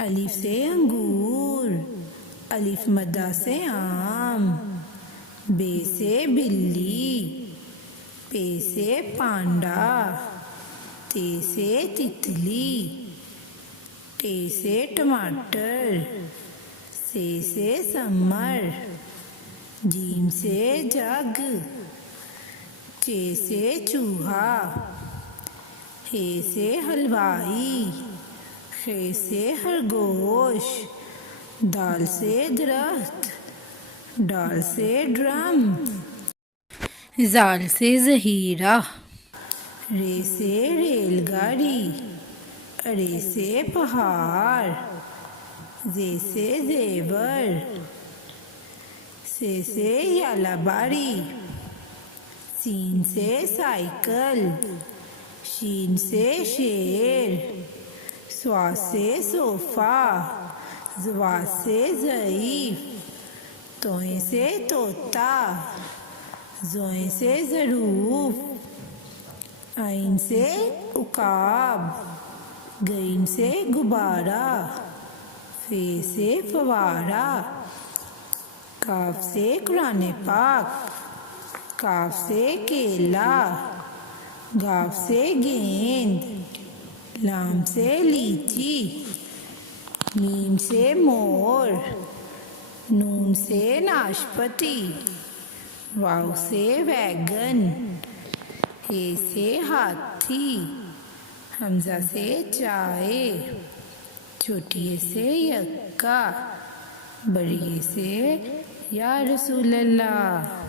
अलिफ से अंगूर, अलिफ मद्दा से आम, बे से बिल्ली, पे से पांडा, ते से तितली, टे से टमाटर, से समर, जीम से जग, चे से चूहा, हे से हलवाई, खे से खरगोश, दाल से दरख्त, डाल से ड्रम, जाल से ज़हीरा, रे से रेलगाड़ी, अरे से पहाड़, जे से जेवर, से यालाबारी, सीन से साइकिल, शीन से शेर, स्वा से सोफा, ज़वा से ज़ईफ़, तोए से तोता, ज़ोए से ज़रूफ, आइन से उकाब, गईन से गुब्बारा, फे से फवारा, काफ से कुरान पाक, काफ से केला, गाफ से गेंद, लाम से लीची, मीम से मोर, नून से नाशपति, वाव से वैगन, हे से हाथी, हमजा से चाय, छोटिये से यक्का, बड़िये से या रसूल अल्लाह।